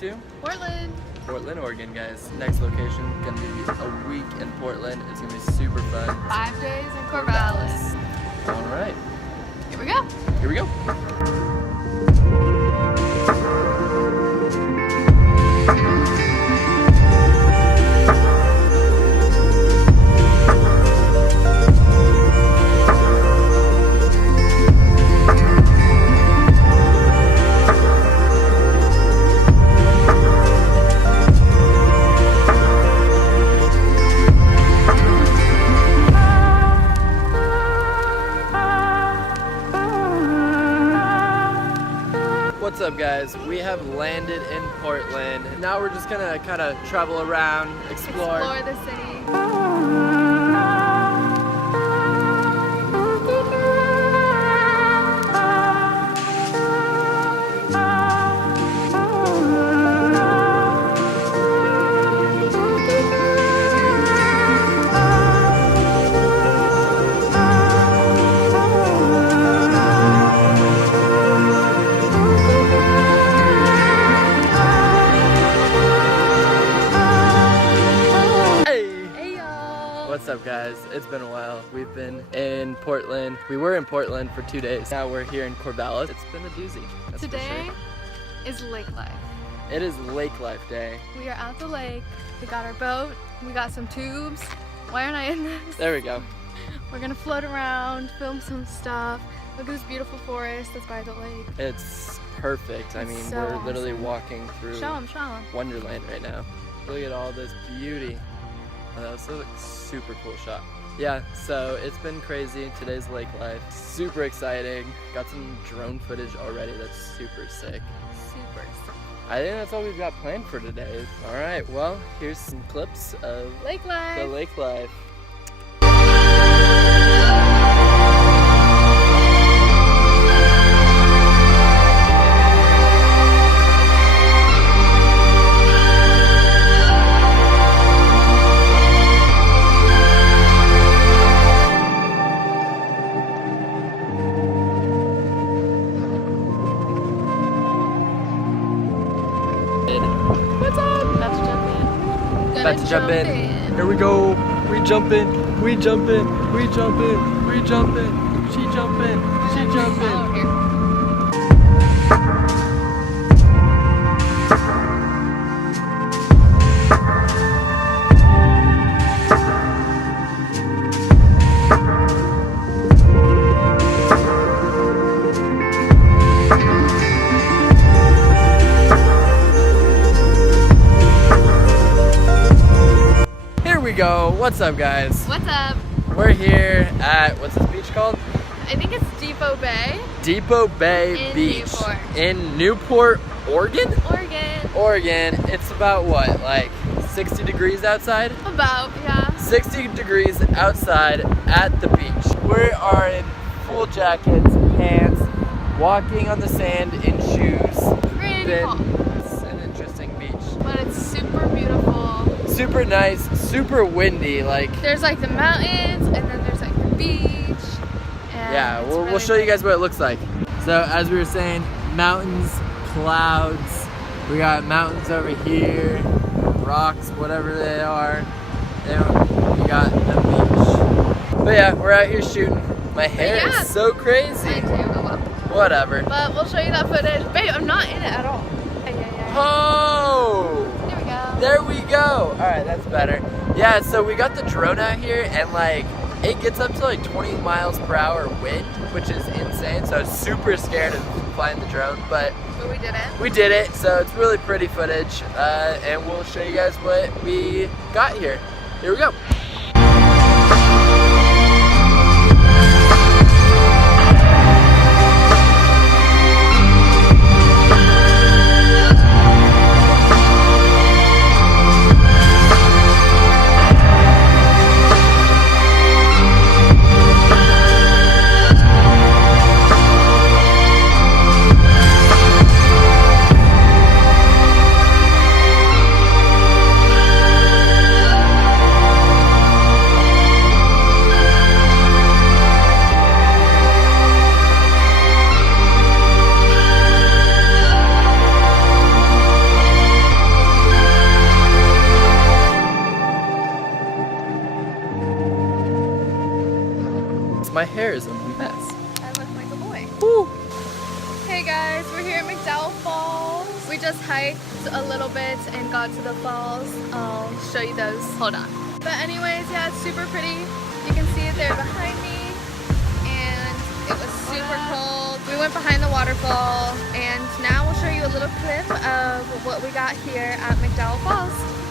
going to? Portland. Portland, Oregon, guys. Next location, gonna be a week in Portland. It's gonna be super fun. 5 days in Corvallis. All right. Here we go. Here we go. What's up, guys? We have landed in Portland. Now we're just gonna kind of travel around, explore the city. What's up, guys? It's been a while. We've been in Portland. We were in Portland for 2 days. Now we're here in Corvallis. It's been a doozy. That's Today for sure. is lake life. It is Lake Life Day. We are at the lake. We got our boat. We got some tubes. Why aren't I in this? There we go. We're gonna float around, film some stuff. Look at this beautiful forest that's by the lake. It's perfect. I mean, so we're literally awesome. walking through Show 'em, show 'em. Wonderland right now. Look at all this beauty. Oh, that was a super cool shot. Yeah, so it's been crazy. Today's Lake Life. Super exciting. Got some drone footage already. That's super sick. Super sick. I think that's all we've got planned for today. All right, well, here's some clips of Lake life. the Lake Life. What's up? About to jump in. About to jump in. Here we go. We jumping. We jumping. We jumping. We jumping. She jumping. She jumping. Oh, here. Go. What's up, guys? What's up? We're here at, what's this beach called? I think it's Depot Bay. Depot Bay In Beach Newport. in Newport, Oregon? Oregon. Oregon. It's about what, like 60 degrees outside? About, yeah. 60 degrees outside at the beach. We are in full jackets, pants, walking on the sand in shoes. Pretty cool. It's an interesting beach. But it's super beautiful. Super nice, super windy, like. There's like the mountains, and then there's like the beach. And Yeah, it's we'll really show you nice. guys what it looks like. So as we were saying, mountains, clouds. We got mountains over here, rocks, whatever they are. Then we got the beach. But yeah, we're out here shooting. My hair Yeah. is so crazy. Mine too, oh well. Whatever. But we'll show you that footage. Babe, I'm not in it at all. Yeah. Oh! There we go. There we go. All right, that's better. Yeah, so we got the drone out here, and like it gets up to like 20 miles per hour wind, which is insane. So I was super scared of flying the drone, but But we did it. we did it. So it's really pretty footage, and we'll show you guys what we got here. Here we go. hair is a mess. I look like a boy. Woo. Hey guys, we're here at McDowell Falls. We just hiked a little bit and got to the falls. I'll show you those. Hold on. But anyways, yeah, it's super pretty. You can see it there behind me. And it was super cold. We went behind the waterfall. And now we'll show you a little clip of what we got here at McDowell Falls.